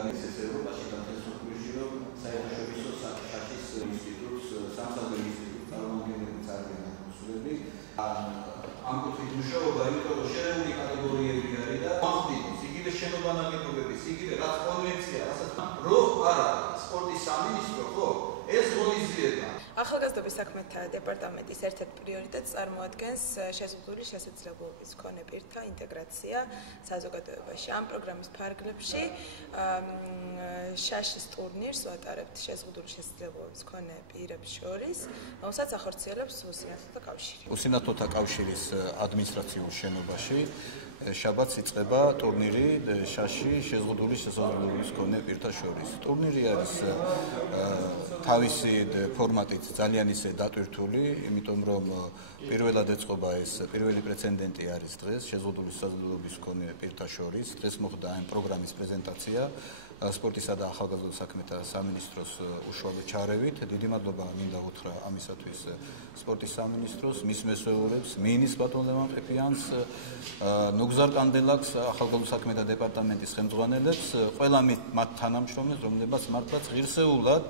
ევროპაში განთავსებული რომ საერთაშორისო შაშის ინსტიტუტს, სამსახურის ინსტიტუტს წარმომადგენლები წარდგენა კონსულები. ამ კუთხით მუშაობა, იმიტომ რომ შერეული კატეგორიები არის და მახდიდოს, იგივე შენობა ნაგებობების, იგივე რაც კონვენცია, რასაც რო არა სპორტის სამინისტრო, ხო, ეს ღონისძიება. ახალგაზრდობის საქმეთა დეპარტამენტის ერთ-ერთ პრიორიტეტს წარმოადგენს შეზღუდული შესაძლებლობების მქონე პირთა ინტეგრაცია საზოგადოებაში. ამ პროგრამის ფარგლებში შაშის ტურნირს ვატარებთ შეზღუდული შესაძლებლობების მქონე პირებს შორის, რომელსაც ახორციელებს უსინათლოთა კავშირი. უსინათლოთა კავშირის ადმინისტრაციულ შენობაში შაბათს იწყება ტურნირი შაში შეზღუდული შესაძლებლობების მქონე პირთა შორის. ტურნირი არის თავისი ფორმატით ძალიან ისე დატვირთული, იმიტომ რომ პირველად ეწყობა ეს პირველი პრეცედენტი არის დღეს შეზღუდული შესაძლებლობების მქონე პირთა შორის. დღეს მოხდა ამ პროგრამის პრეზენტაცია სპორტისა და ახალგაზრდულ საქმეთა სამინისტროს უშუალო ჩარევით. დიდი მადლობა მინდა უთხრა ამისათვის სპორტის სამინისტროს, მის მესვეურებს, მინის ბატონ ლევან ყიფიანს, ნუგზარ კანდელაკს, ახალგაზრდულ საქმეთა დეპარტამენტის ხელმძღვანელებს, ყველა მათ თანამშრომლებს, რომლებაც მართლაც ღირსეულად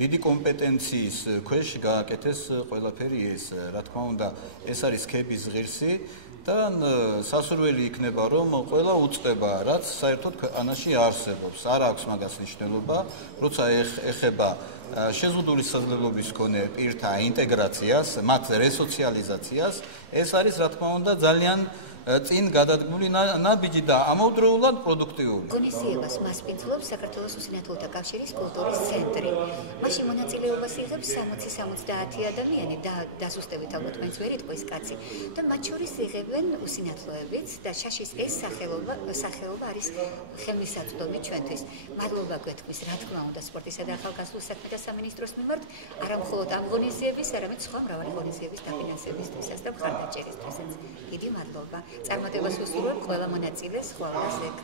დიდი კომპეტენციის ქვეშ გააკეთეს ყველაფერი ეს. რა თქმა უნდა, ეს არის ქების ღირსი და სასურველი იქნება, რომ ყველა უწყება, რაც საერთოდ ქვეყანაში არსებობს. არ აქვს მაგას მნიშვნელობა, როცა ეხება შეზღუდული შესაძლებლობის მქონე პირთა ინტეგრაციას, მათ რესოციალიზაციას, ეს არის, რა თქმა უნდა, ძალიან წინ გადადგმული ნაბიჯი და ამავდროულად პროდუქტიული. ღონისძიებას მასპინძლობს საქართველოს უსინათლოთა კავშირის კულტურის ცენტრი. მაშინ მონაწილეობას იღებს 60-70 ადამიანი და დასუსტებით ალბათ მაინც ვერ იტყვის კაცი და მათ შორის იღებენ უსინათლოებიც და შაშის ეს სახეობა არის ხელმისაწვდომი ჩვენთვის. მადლობა გვეთქვის, რა თქმა უნდა, სპორტისა და ახალგაზრდულ საქმეთა სამინისტროს მიმართ, არა მხოლოდ ამ ღონისძიების, არამედ სხვა მრავალი ღონისძიების დაფინანსებისთვისაც და მხარდაჭერისთვისაც. დიდი მადლობა. წარმატებას ვუსურვებ ყველა მონაწილეს, ყველას ეგ.